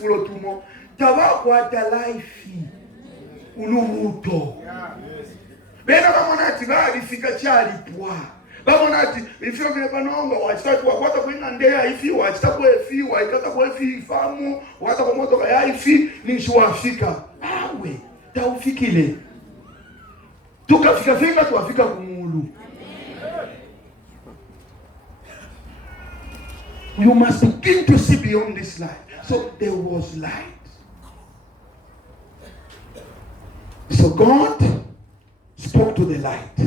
fulo tumo. Tabakwata life. Ulubuto. Bena bamonati balifika kyalipwa. Bamonati ifyo kile panongo wachitatu wakwata kwina ndeya ifi wachitaku efi waikata kwa efi ifamu wata kwa moto kaya ifi nishuwafika. Awe taufikile. Tukafika finga tuwafika kumulu. You must begin to see beyond this light. So there was light. So God spoke to the light.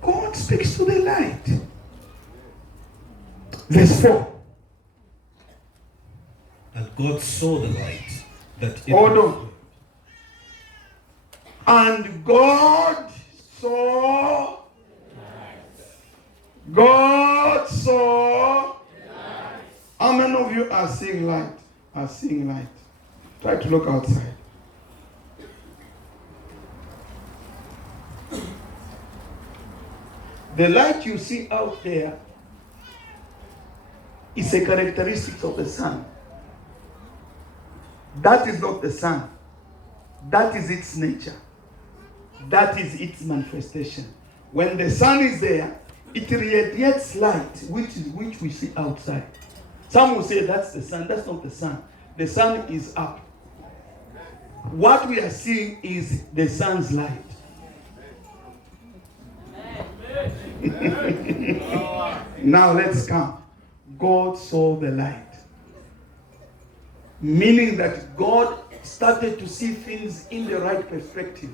God speaks to the light. Verse 4. And God saw the light that it Hold was on. And God saw. God saw. How many of you are seeing light? Are seeing light? Try to look outside. The light you see out there is a characteristic of the sun. That is not the sun. That is its nature. That is its manifestation. When the sun is there, it radiates light, which we see outside. Some will say that's the sun. That's not the sun. The sun is up. What we are seeing is the sun's light. Now let's come. God saw the light. Meaning that God started to see things in the right perspective.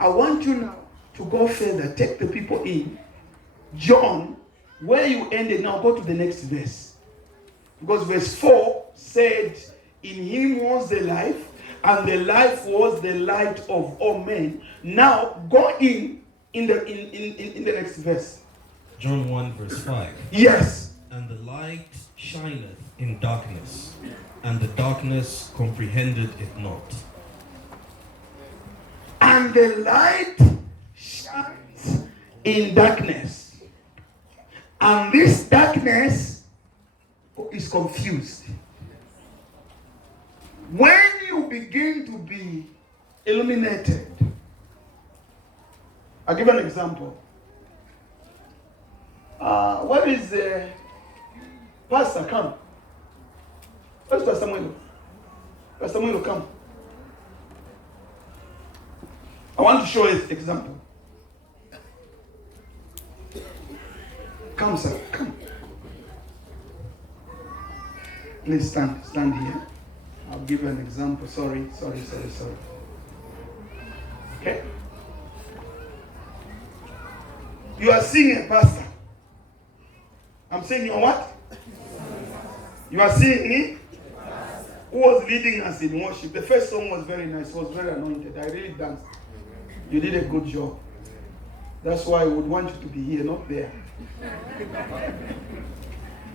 I want you now to go further, take the people in. John, where you ended, now go to the next verse. Because verse 4 said, in him was the life, and the life was the light of all men. Now go in the next verse. John 1 verse 5. Yes. And the light shineth in darkness, and the darkness comprehended it not. And the light shines in darkness. And this darkness is confused. When you begin to be illuminated, I'll give an example. Where is the pastor? Come. Where's Pastor Samuel? Pastor Samuel, come. I want to show you an example. Come, sir. Come. Please stand here. I'll give you an example. Sorry. Okay? You are seeing a pastor. I'm saying you're what? You are seeing me? Who was leading us in worship. The first song was very nice. It was very anointed. I really danced. You did a good job. That's why I would want you to be here, not there.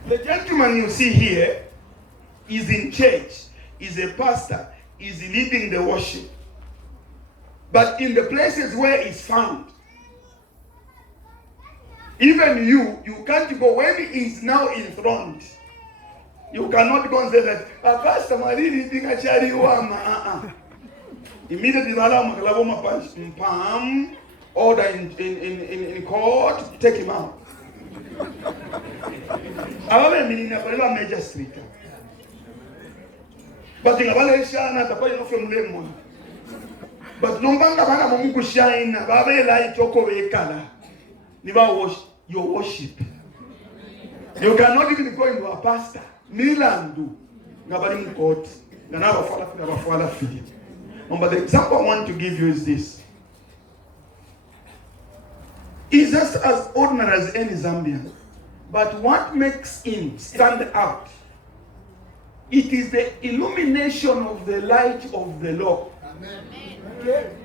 The gentleman you see here is in church, is a pastor, is leading the worship. But in the places where he's found, even you can't go when he is now enthroned. You cannot go and say that, Pastor Marie leading a charity wama. Immediately, palm, order in court, take him out. I mean, in major street. But in a Malaysia, not a point from Lemon. But no banga bana mungu shine, babe light yoko wekala. Never wash your worship. You cannot even go into a pastor. Milandu. Nabali mukot. Ganaba fala fili. But the example I want to give you is this. He's just as ordinary as any Zambian. But what makes him stand out? It is the illumination of the light of the Lord. Amen.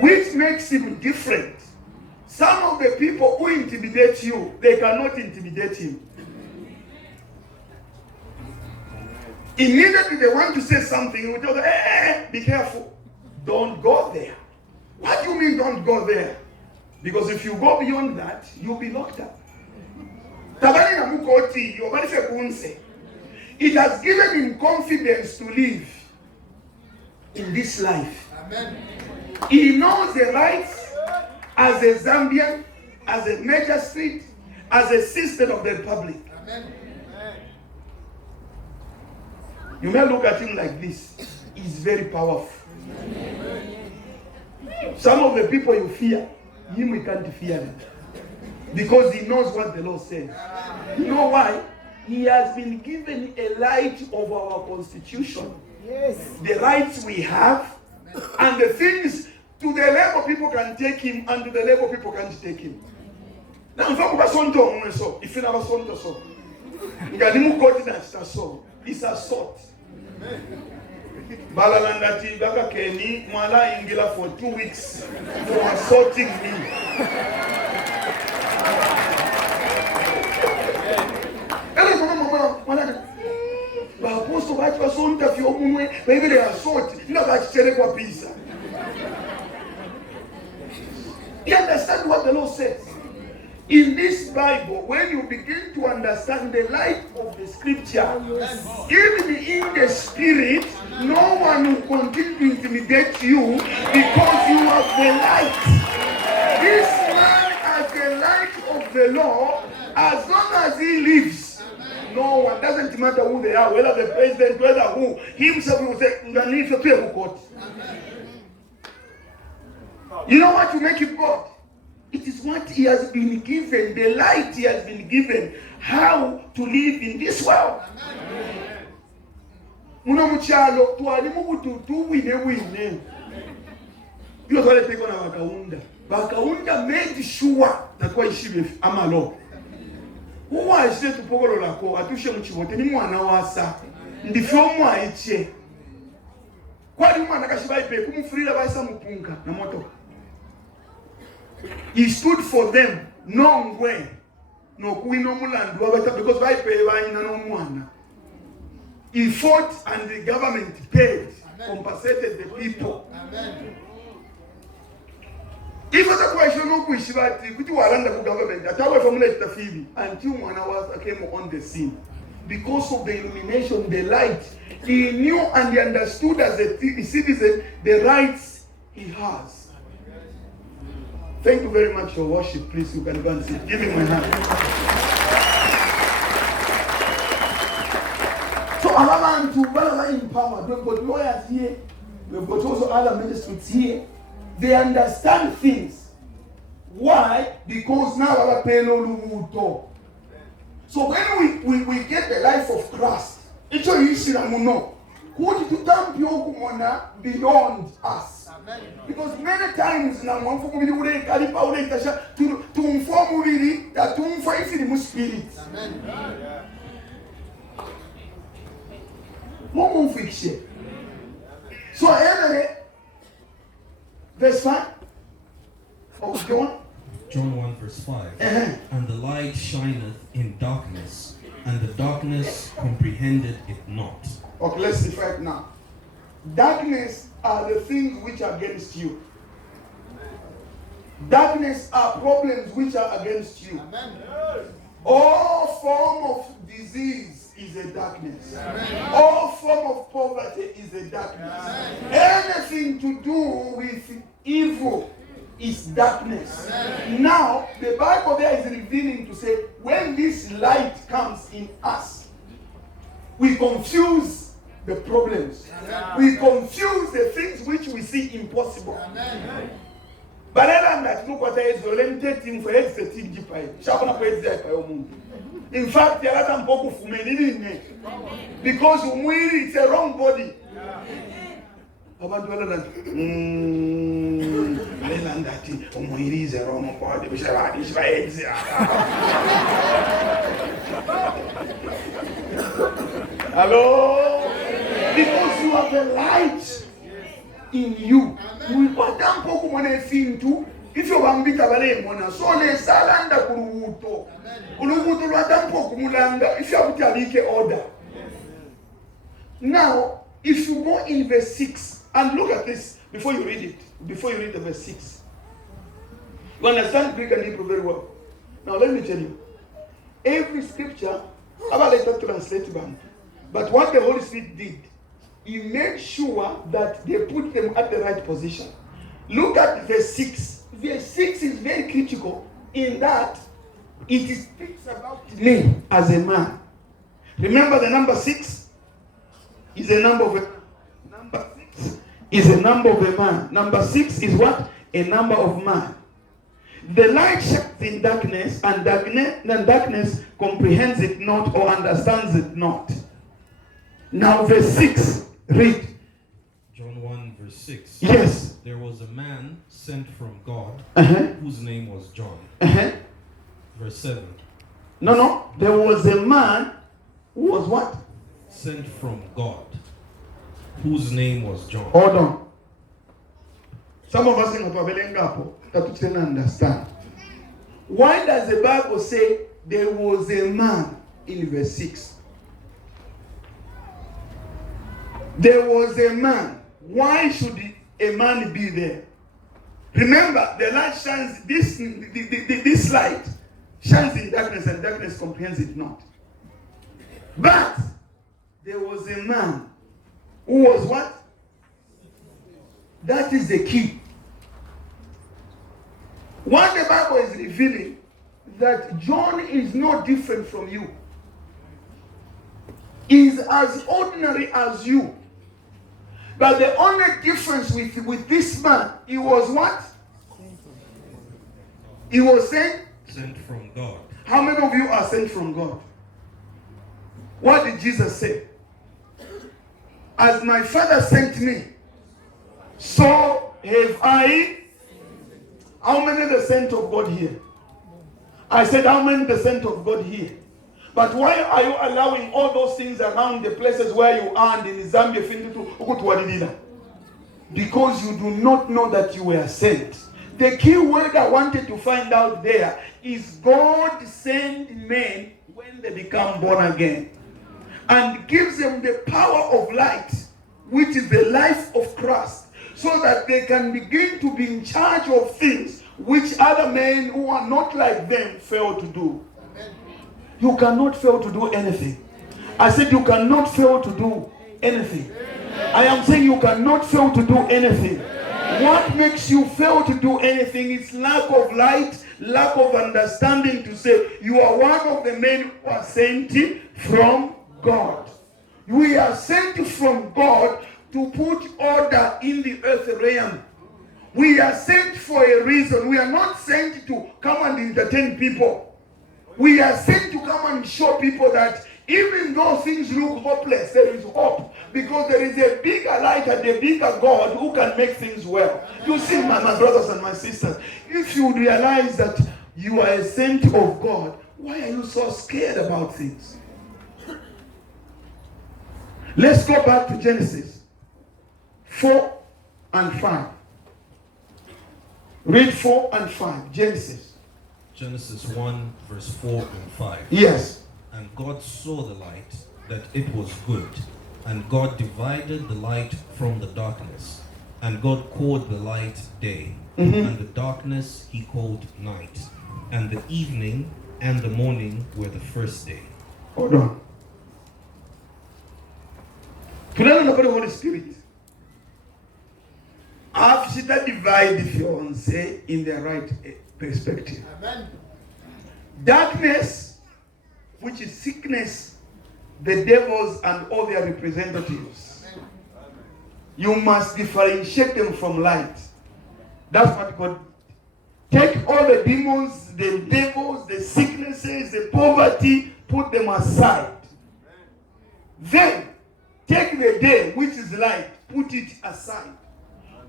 Which makes him different. Some of the people who intimidate you, they cannot intimidate him. Immediately they want to say something, you tell them, hey, be careful. Don't go there. What do you mean don't go there? Because if you go beyond that, you'll be locked up. Tabani na mukoti, yobani fe kunse. It has given him confidence to live in this life. Amen. He knows the rights as a Zambian, as a magistrate, as a citizen of the republic. Amen. You may look at him like this. He's very powerful. Some of the people you fear, him we can't fear them. Because he knows what the law says. You know why? He has been given a light of our constitution. Yes. The rights we have and the things to the level people can take him and to the level people can't take him. Now, if I'm so, if you're not so, it's assault. Balalanda Tibaga Kenny, Mala Ingila for 2 weeks for assaulting me. Maybe they assault. You understand what the law says? In this Bible, when you begin to understand the light of the scripture, even in the spirit, no one will continue to intimidate you because you have the light. This man has the light of the law. As long as he lives, no one, doesn't matter who they are, whether the president, whether who, himself will say, you know what you make him God? It is what he has been given, the light he has been how to live in this world. Muno muchalo twali mubutu tuwine bilo twale teko na bakaunda made sure that kwa ishibe amalo uwa ishe tupogolo lako atushe muchibote ni mwana wasa ndifyo mwa iche kwa ni mwana kashiba ipe kumufurira baisa mupunga na moto. He stood for them, no way, no kuino mulandu because by pay no mwana. He fought and the government paid, compensated the people. Amen. If the question no kuishibati, kuti walanda ku government, atawe formulate the fee until mwana was came on the scene. Because of the illumination, the light, he knew and he understood as a citizen the rights he has. Thank you very much for worship. Please, you can go and sit. Give him my hand. So, Alaman to Balala in power. We've got lawyers here. We've got also other magistrates here. They understand things. Why? Because now our pelo luto. So when we get the life of Christ, it's a issue that we know. Who to dump your beyond us? Because many times na mwanfu mubili ule kalipa ule itasha tumfua mubili na tumfua isi ni muspirit. Mungu mfikishe. So anyway, verse 5 of John. John 1 verse 5. And the light shineth in darkness, and the darkness comprehended it not. Okay, let's see right now. Darkness are the things which are against you. Darkness are problems which are against you. Amen. All form of disease is a darkness. Amen. All form of poverty is a darkness. Amen. Anything to do with evil is darkness. Amen. Now, the Bible there is revealing to say, when this light comes in us, we confuse the problems. Amen. We confuse the things which we see impossible. Amen. But other than that, look what there is oriented for exiting Jipai. In fact, there are some people who may because it's a wrong body. About whether that is a wrong body. Hello? Because you have the light in you. We got them poku mwana fintu. If you want to be mwana, so le salanda kuruto. Kuruto lwa dampo kumulanga. If you have to order. Now, if you go in verse 6 and look at this before you read it, before you read the verse 6, you understand Greek and Hebrew very well. Now let me tell you. every scripture, let us translate them. But what the Holy Spirit did, He made sure that they put them at the right position. Look at verse 6. Verse 6 is very critical in that it speaks about me as a man. Remember the number 6 is a number of a number 6 is a number of a man. Number 6 is what? A number of man. The light shines in darkness, and darkness comprehends it not or understands it not. Now verse 6, read. John 1 verse 6. Yes. There was a man sent from God whose name was John. Verse 7. No. There was a man who was what? Sent from God, whose name was John. Hold on. Some of us in Otabelengapo that we can understand. Why does the Bible say there was a man in verse 6? There was a man. Why should a man be there? Remember, the light shines, this light shines in darkness, and darkness comprehends it not. But there was a man who was what? That is the key. What the Bible is revealing, that John is no different from you. Is as ordinary as you. But the only difference with this man, he was what? He was sent from God. How many of you are sent from God? What did Jesus say? As my Father sent me, so have I. How many the sent of God here? I said, how many the sent of God here? But why are you allowing all those things around the places where you are and in Zambia? Because you do not know that you were sent. The key word I wanted to find out there is God sent men when they become born again, and gives them the power of light, which is the life of Christ, so that they can begin to be in charge of things which other men who are not like them fail to do. You cannot fail to do anything. I said you cannot fail to do anything. I am saying you cannot fail to do anything. What makes you fail to do anything is lack of light, lack of understanding to say you are one of the men who are sent from God. We are sent from God to put order in the earth realm. We are sent for a reason. We are not sent to come and entertain people. We are sent to come and show people that even though things look hopeless, there is hope. Because there is a bigger light and a bigger God who can make things well. You see, my brothers and my sisters, if you realize that you are a saint of God, why are you so scared about things? Let's go back to Genesis 4 and 5. Read 4 and 5. Genesis 1 verse 4 and 5. Yes. And God saw the light, that it was good. And God divided the light from the darkness. And God called the light day. And the darkness he called night. And the evening and the morning were the first day. Hold on. To learn about the Holy Spirit, after that divide the fiance in the right perspective. Amen. Darkness, which is sickness, the devils and all their representatives. Amen. You must differentiate them from light. That's what God. Take all the demons, the devils, the sicknesses, the poverty, put them aside. Amen. Then take the day, which is light, put it aside.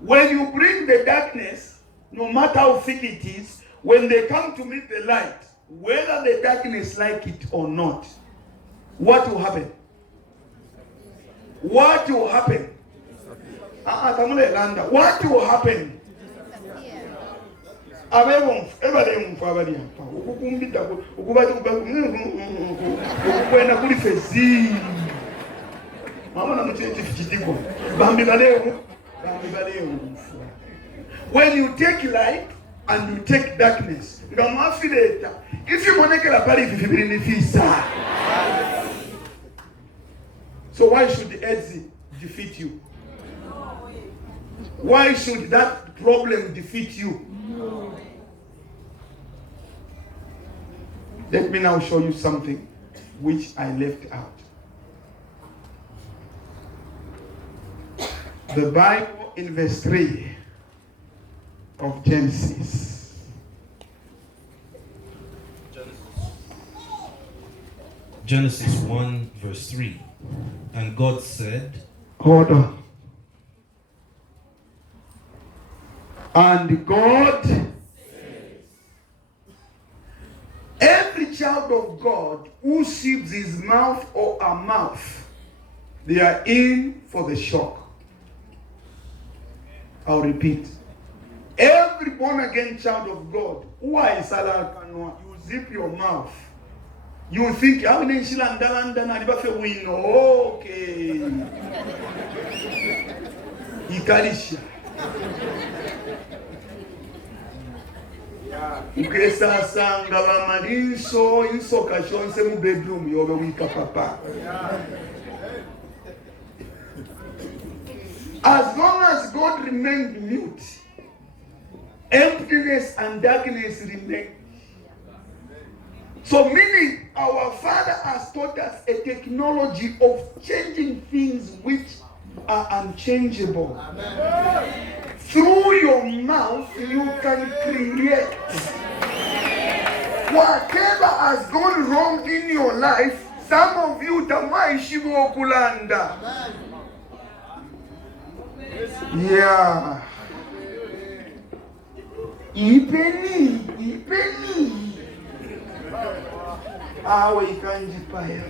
When you bring the darkness, no matter how thick it is, when they come to meet the light, whether the darkness like it or not, what will happen? What will happen? What will happen? When you take light and you take darkness, If you want to get a party, if you bring visa. So why should the AIDS defeat you? Why should that problem defeat you? Let me now show you something which I left out. The Bible in verse 3 of Genesis. Genesis 1 verse 3. And God said, hold on. And God, every child of God who sees his mouth or a mouth, they are in for the shock. I'll repeat. Every born again child of God, who is you zip your mouth. You think, okay. Ikalisha. Ukesasanga bamalinso insoka shonse mu bedroom yobe wika papa. As long as God remained mute, emptiness and darkness remain. So meaning our Father has taught us a technology of changing things which are unchangeable. Amen. Through your mouth you can create. Whatever has gone wrong in your life, some of you tamaishibu okulanda. Yeah. Ipeni. Awe ikanjipaya.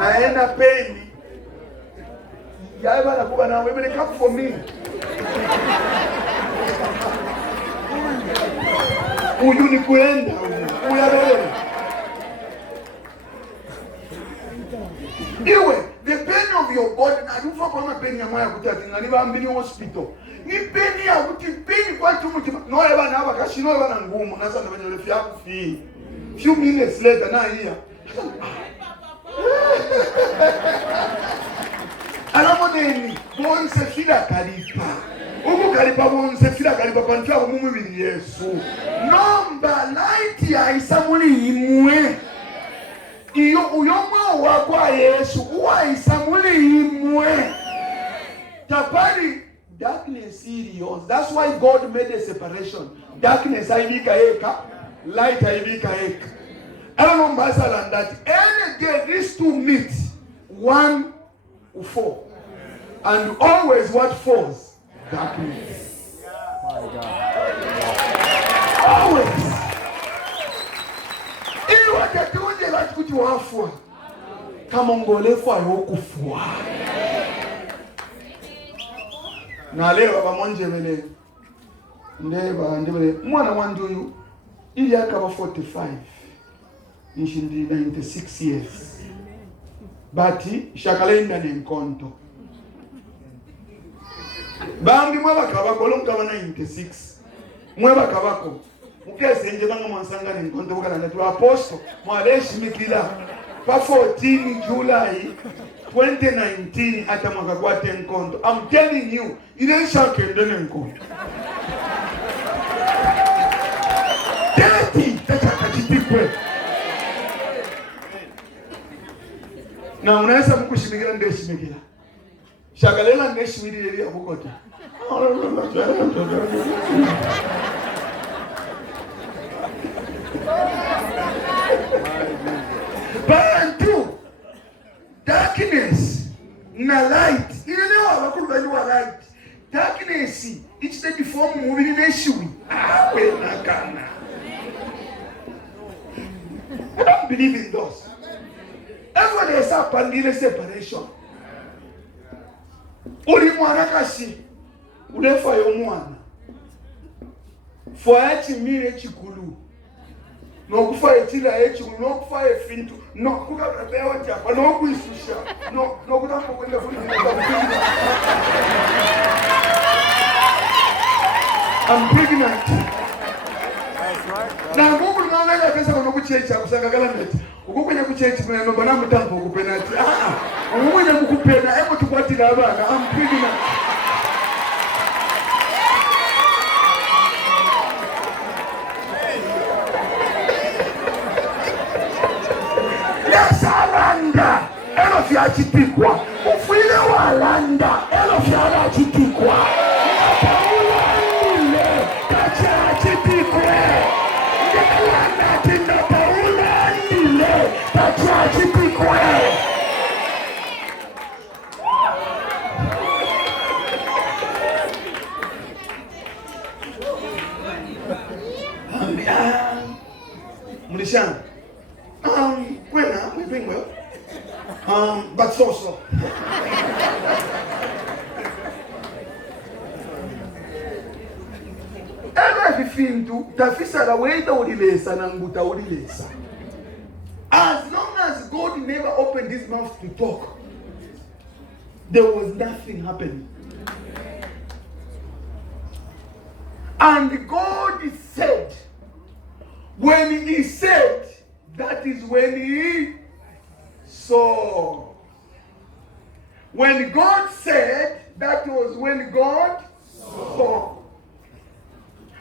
Naenda peni. Yaiba nakuba na wewe come for me. Uyu ni kuenda. Uyalele. Iwe, the pain of your body, na dufa kwa pain ya moyo kutati ngaliba ambini hospital. Ni pain ya kuti pain kwa tumutima. No eba na abakashi no eba na ngumu nasa na benye lefi yako fi. Few minutes later na here. Alamoneni bonse fila kalipa. Umu kalipa bonse fila kalipa pantua mumu wili Yesu. Nomba light ya isamuli imwe. Iyo uyomwa wakwa Yesu uwa isamuli imwe. Tapali darkness serious. That's why God made a separation. Darkness haibika eka, light haibika eka. I don't know Masala that any day these two meet, one will fall. And always what falls? Darkness. My God. Always. Iwa tetunje lachikuti wafua. Kamongolefwa yokufua. Na leo baba monje vele. Ndeba mwana wanduyu ili akaba 45. Nishindi 96 years. Bati shakalenda nenkonto. Bambi mwa bakabako lomkaba 96. Mwa bakabako. Mukese nje banga mwansanga nenkonto bukana ndatu apostle mwaleshi mikila. Pa 14 July 2019 ata mwaka kwa tenkonto. I'm telling you, ile shakende nenkonto. Tati tatakachitikwe. Na unaweza mkushimikila ndeshimikila. Shagalela ndeshimikila ili akukota. Bantu darkness na light. Inenewa wakulubaliwa light. Darkness it's the deform mubili neshiwi. Awe nakana. I don't believe in those. Everybody has a pandile separation. Uli mwana kashi. Ulefa yo mwana. For echi mire chikulu. No kufa etila echi. No kufa efintu. No kuka bebewa chapa. No kuisusha. No kuta kukwenda fuli. I'm pregnant. Na Mungu nganga pesa kuno kuchecha kusanga galameti. Ukukwenye kuchecha mwe no bana mutambo kupenati. Umwenye kukupena ebo tukwatira abana ampigi na Yasalanda elo fya chitikwa. Ufile walanda elo fya chitikwa. Mulishana. We're doing well. But so. Everything to tafisa la wenda ulilesa na nguta ulilesa. As long as God never opened his mouth to talk, there was nothing happening. And God said, when he said, that is when he saw. When God said, that was when God saw.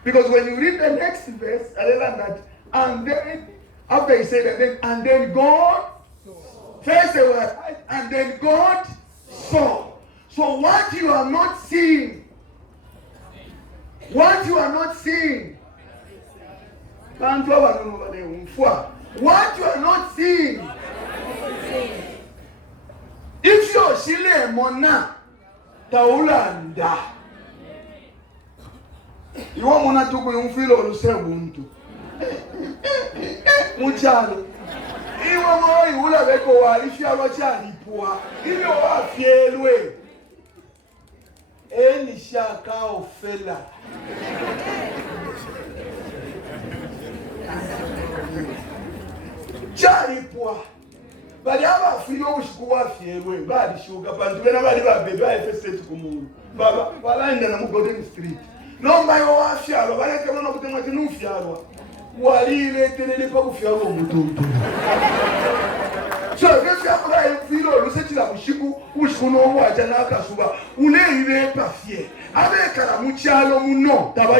Because when you read the next verse, I learned that, and then, after he said, and then God saw. First they were, and then God saw. So what you are not seeing, what you are not seeing, what you are not seeing, if you are shile mona taulanda, you are mona tuku yumfilo olusemuntu muchalo iwe moyi ula beko wali fyalwa chalipwa ile wafielwe eni shaka ofela chalipwa bali abafilo ushiku wafielwe bali shuka bantu bena bali babebe efeseti kumuntu baba balanda na mu Golden Street nomba yo wafyalwa baleke bona kutenga tinu fyalwa walile telele pa kufyalwa mutuntu so if you have filo lusechila ushiku no wacha na akasuba ule ile pa fie abekala muchalo muno